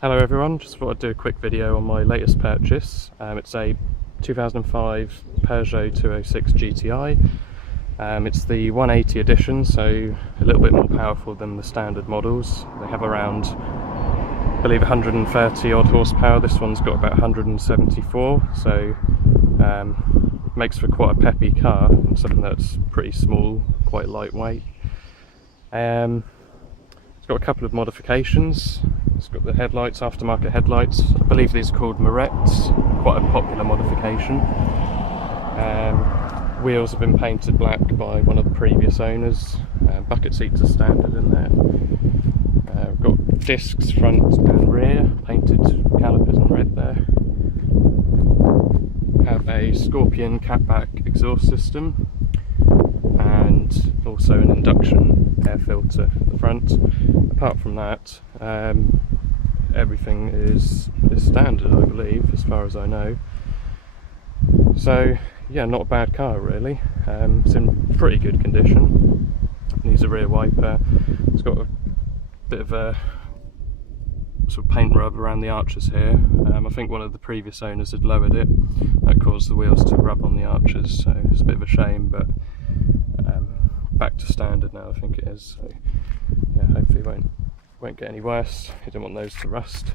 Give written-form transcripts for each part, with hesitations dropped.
Hello everyone, just thought I'd do a quick video on my latest purchase. It's a 2005 Peugeot 206 GTI. It's the 180 edition, so a little bit more powerful than the standard models. They have around, I believe, 130 odd horsepower. This one's got about 174, so makes for quite a peppy car and something that's pretty small, quite lightweight. It's got a couple of modifications. It's got the headlights, aftermarket headlights. I believe these are called Morettes, quite a popular modification. Wheels have been painted black by one of the previous owners. Bucket seats are standard in there. We've got discs front and rear, painted calipers in red there. Have a Scorpion catback exhaust system and also an induction air filter at the front. Apart from that, everything is standard, I believe, as far as I know. So yeah, not a bad car really. It's in pretty good condition. Needs a rear wiper. It's got a bit of a sort of paint rub around the arches here. I think one of the previous owners had lowered it. That caused the wheels to rub on the arches, so it's a bit of a shame, but back to standard now, I think it is. So yeah, hopefully it won't get any worse. You don't want those to rust.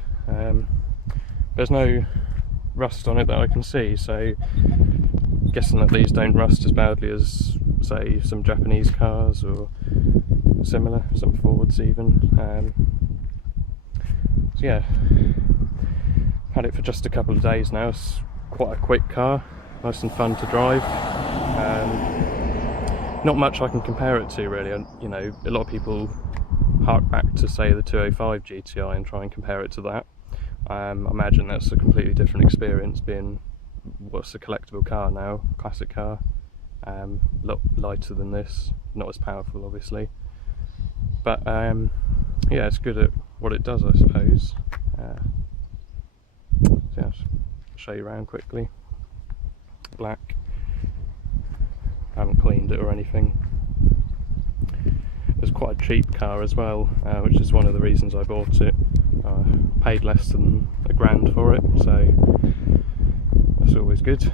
There's no rust on it that I can see, so I'm guessing that these don't rust as badly as, say, some Japanese cars or similar, some Fords even. So yeah, had it for just a couple of days now. It's quite a quick car, nice and fun to drive. Not much I can compare it to really. You know, a lot of people hark back to, say, the 205 GTI and try and compare it to that. I imagine that's a completely different experience, being what's a collectible car now, classic car. A lot lighter than this, not as powerful obviously, but yeah, it's good at what it does, I suppose. So yeah, I'll show you around quickly. Black. I haven't cleaned it or anything. It was quite a cheap car as well, which is one of the reasons I bought it. Paid less than £1,000 for it, so that's always good.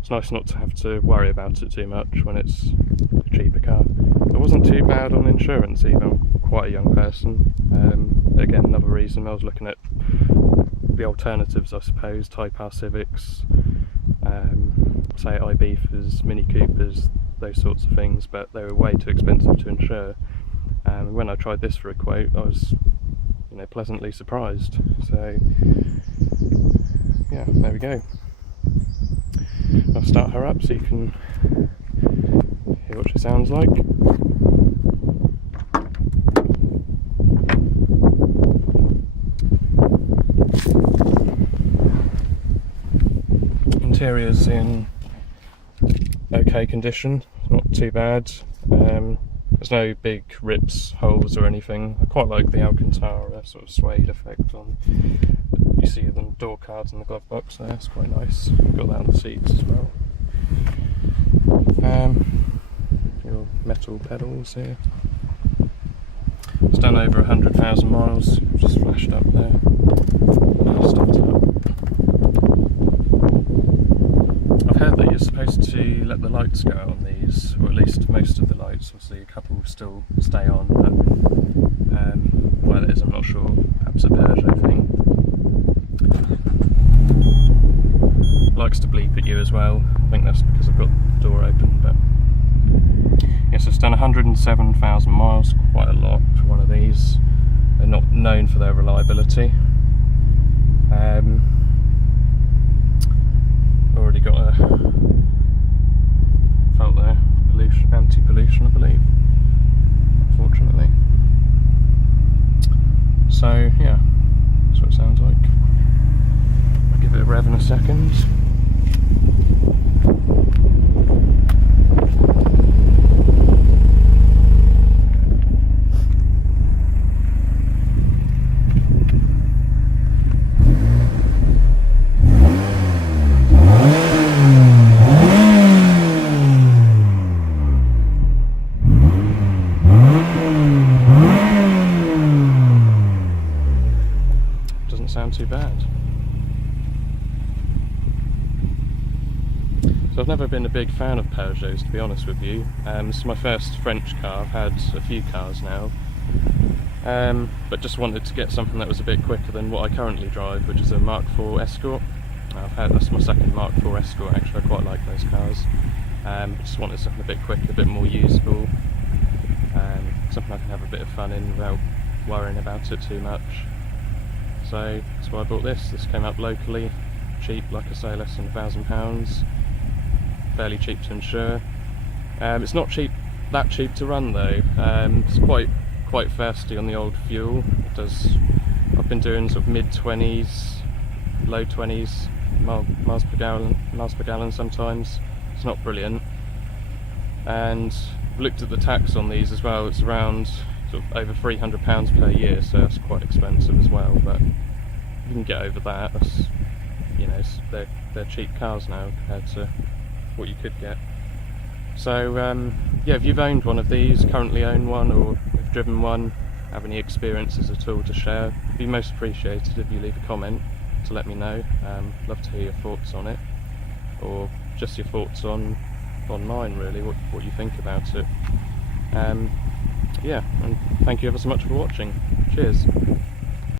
It's nice not to have to worry about it too much when it's a cheaper car. It wasn't too bad on insurance either. I'm quite a young person. Again, another reason I was looking at the alternatives, I suppose, Type R Civics, say Ibifas, Mini Coopers, those sorts of things, but they were way too expensive to insure. When I tried this for a quote, I was, pleasantly surprised. So yeah, there we go. I'll start her up so you can hear what she sounds like. Interior's in okay condition, not too bad. There's no big rips, holes or anything. I quite like the Alcantara sort of suede effect on, you see the door cards in the glove box there, it's quite nice. Got that on the seats as well. Your metal pedals here. It's done over 100,000 miles, just flashed up there. Stopped up. I've heard that you're supposed to let the lights go out on these, or at least most of the lights. Obviously a couple still stay on, but why that is I'm not sure. Perhaps a Peugeot thing. Likes to bleep at you as well. I think that's because I've got the door open, but yes, it's done 107,000 miles, quite a lot for one of these. They're not known for their reliability. Already got a fault there, anti-pollution I believe, unfortunately. So yeah, that's what it sounds like. I'll give it a rev in a second. sound too bad. So I've never been a big fan of Peugeots, to be honest with you. This is my first French car. I've had a few cars now, but just wanted to get something that was a bit quicker than what I currently drive, which is a Mark IV Escort. That's my second Mark IV Escort actually. I quite like those cars. Just wanted something a bit quicker, a bit more usable, something I can have a bit of fun in without worrying about it too much. So that's why I bought this. This came up locally, cheap, like I say, less than £1,000. Fairly cheap to insure. It's not that cheap to run though. It's quite thirsty on the old fuel. I've been doing sort of mid-20s, low 20s miles per gallon sometimes. It's not brilliant. And I've looked at the tax on these as well. It's around sort of over £300 per year, so that's quite expensive as well. But you can get over that. That's, you know, they're cheap cars now compared to what you could get. So yeah, if you've owned one of these, currently own one, or have driven one, have any experiences at all to share, it'd be most appreciated if you leave a comment to let me know. Love to hear your thoughts on it, or just your thoughts on mine really, what you think about it. Yeah, and thank you ever so much for watching. Cheers.